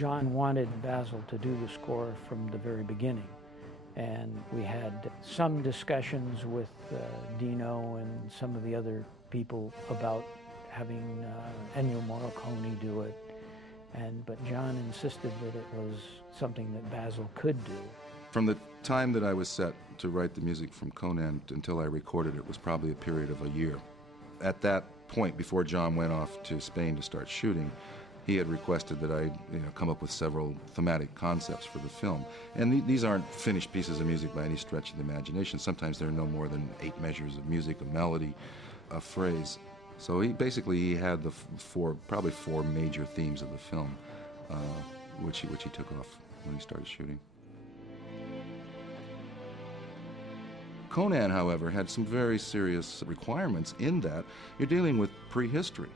John wanted Basil to do the score from the very beginning. And we had some discussions with Dino and some of the other people about having Ennio Morricone do it. But John insisted that it was something that Basil could do. From the time that I was set to write the music from Conan until I recorded it was probably a period of a year. At that point, before John went off to Spain to start shooting, he had requested that I come up with several thematic concepts for the film. And these aren't finished pieces of music by any stretch of the imagination. Sometimes there are no more than 8 measures of music, a melody, a phrase. So he had the probably four major themes of the film, which he took off when he started shooting. Conan, however, had some very serious requirements in that you're dealing with prehistory.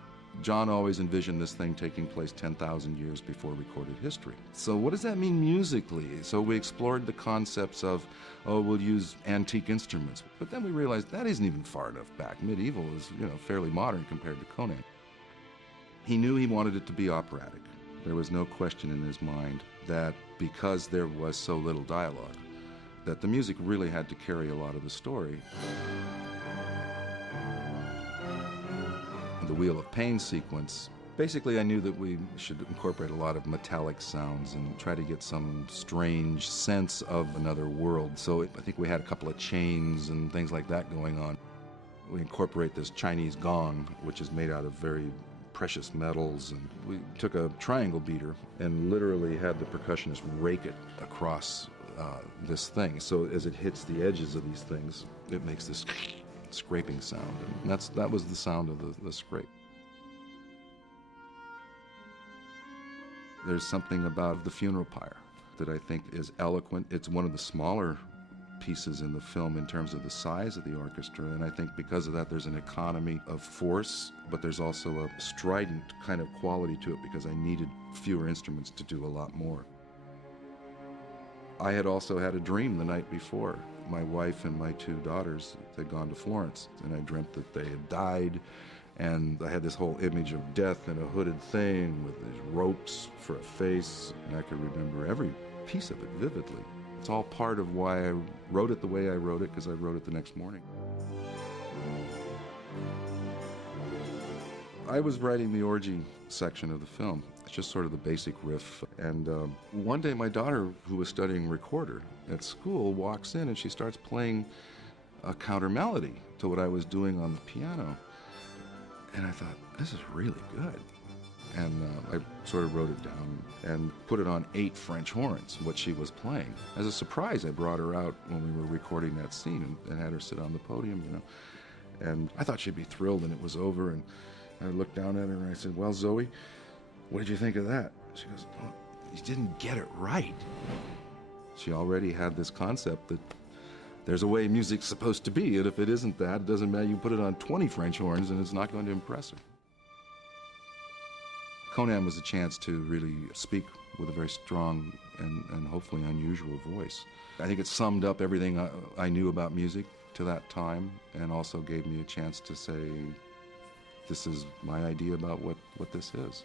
John always envisioned this thing taking place 10,000 years before recorded history. So what does that mean musically? So we explored the concepts of, we'll use antique instruments. But then we realized that isn't even far enough back. Medieval is, fairly modern compared to Conan. He knew he wanted it to be operatic. There was no question in his mind that because there was so little dialogue, that the music really had to carry a lot of the story. The Wheel of Pain sequence, basically I knew that we should incorporate a lot of metallic sounds and try to get some strange sense of another world. So I think we had a couple of chains and things like that going on. We incorporate this Chinese gong, which is made out of very precious metals, and we took a triangle beater and literally had the percussionist rake it across this thing. So as it hits the edges of these things, it makes this scraping sound, and that was the sound of the scrape. There's something about the funeral pyre that I think is eloquent. It's one of the smaller pieces in the film in terms of the size of the orchestra, and I think because of that there's an economy of force, but there's also a strident kind of quality to it because I needed fewer instruments to do a lot more. I had also had a dream the night before. My wife and my 2 daughters had gone to Florence, and I dreamt that they had died, and I had this whole image of death in a hooded thing with these ropes for a face, and I could remember every piece of it vividly. It's all part of why I wrote it the way I wrote it, because I wrote it the next morning. I was writing the orgy section of the film. It's just sort of the basic riff. And one day my daughter, who was studying recorder at school, walks in and she starts playing a counter melody to what I was doing on the piano. And I thought, this is really good. And I sort of wrote it down and put it on 8 French horns, what she was playing. As a surprise, I brought her out when we were recording that scene and had her sit on the podium, And I thought she'd be thrilled, and it was over. And I looked down at her and I said, well, Zoe, what did you think of that? She goes, oh, you didn't get it right. She already had this concept that there's a way music's supposed to be, and if it isn't that, it doesn't matter. You put it on 20 French horns and it's not going to impress her. Conan was a chance to really speak with a very strong and hopefully unusual voice. I think it summed up everything I knew about music to that time, and also gave me a chance to say, this is my idea about what this is.